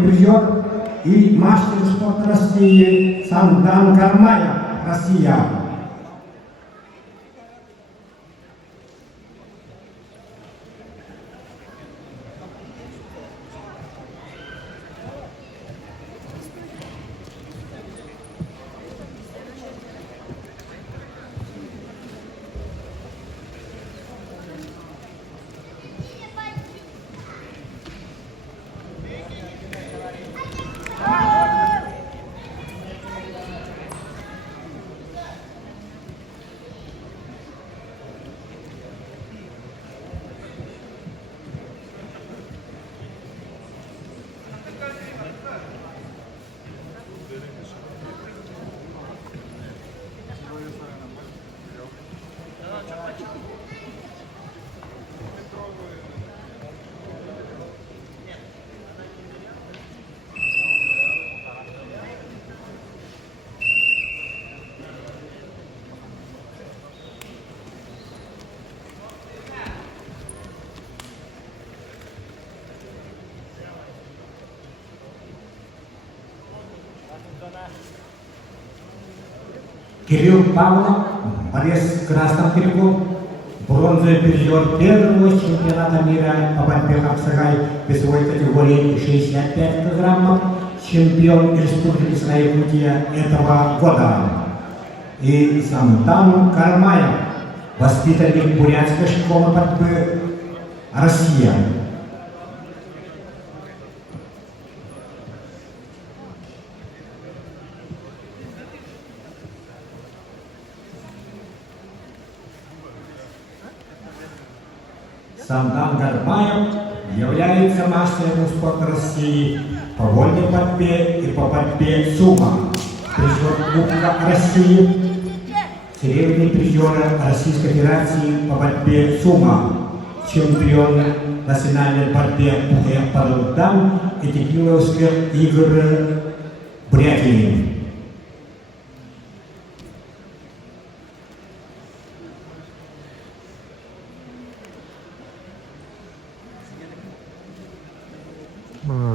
Призер и мастер спорта России Сандан Кармаев, Россия. Кирилл Павлов, борец в красном трико, бронзовый призер первого чемпионата мира по борьбе Хапсагай весовой категории 65 килограммов, чемпион Республики Якутия этого года. И Сандан Кармаев, воспитанник Бурятской школы борьбы Россия. Сандан Кармаев является мастером спорта России по вольной борьбе и по борьбе сумо. Призер Кубка России, серебряный призер Российской Федерации по борьбе сумо, чемпион национальной борьбе по рудам и текиловских игр Бурятии.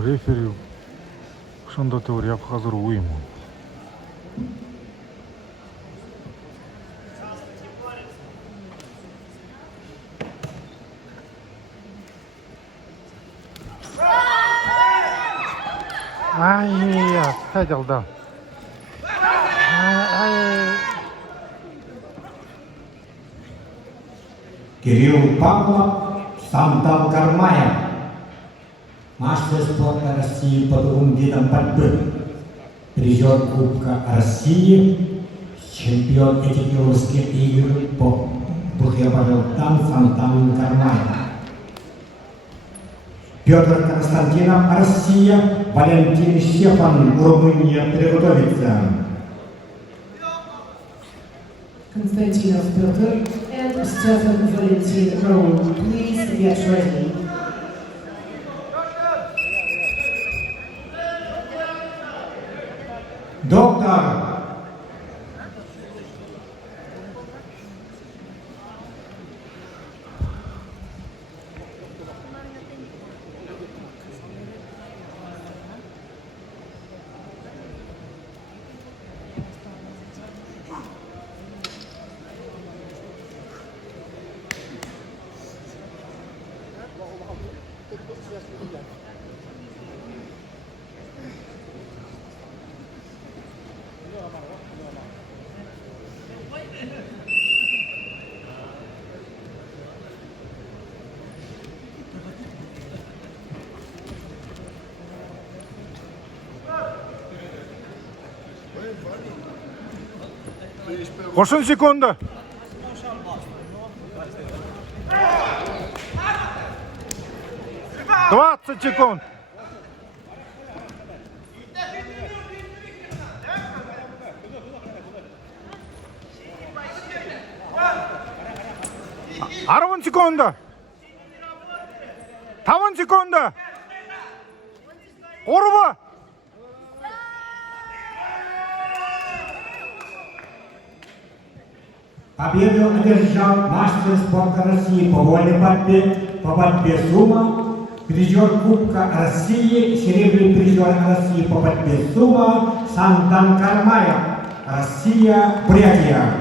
Рефери ошондо ойрап азыр уйум. Ай, садилда. Кирилл Павлов, Сандан Кармаев, мастер спорта России по двум видам борьбы, призер Кубка России, чемпион этикировских игр по бухеборотам Сандан Кармаев. Петр Константинов, Россия, Валентин Стефан, Румыния, приготовиться. Константинов Петр and Stefan Valentin Rome, please get ready. Доктор. Кошун секунда. Двадцать секунд. Арван секунда. Таван секунда. Орва. Победу одержал мастер спорта России по вольной борьбе, по борьбе сумо, Призер Кубка России, серебряный призер России по борьбе с сумо Сандан Кармаев, Россия, Бурятия.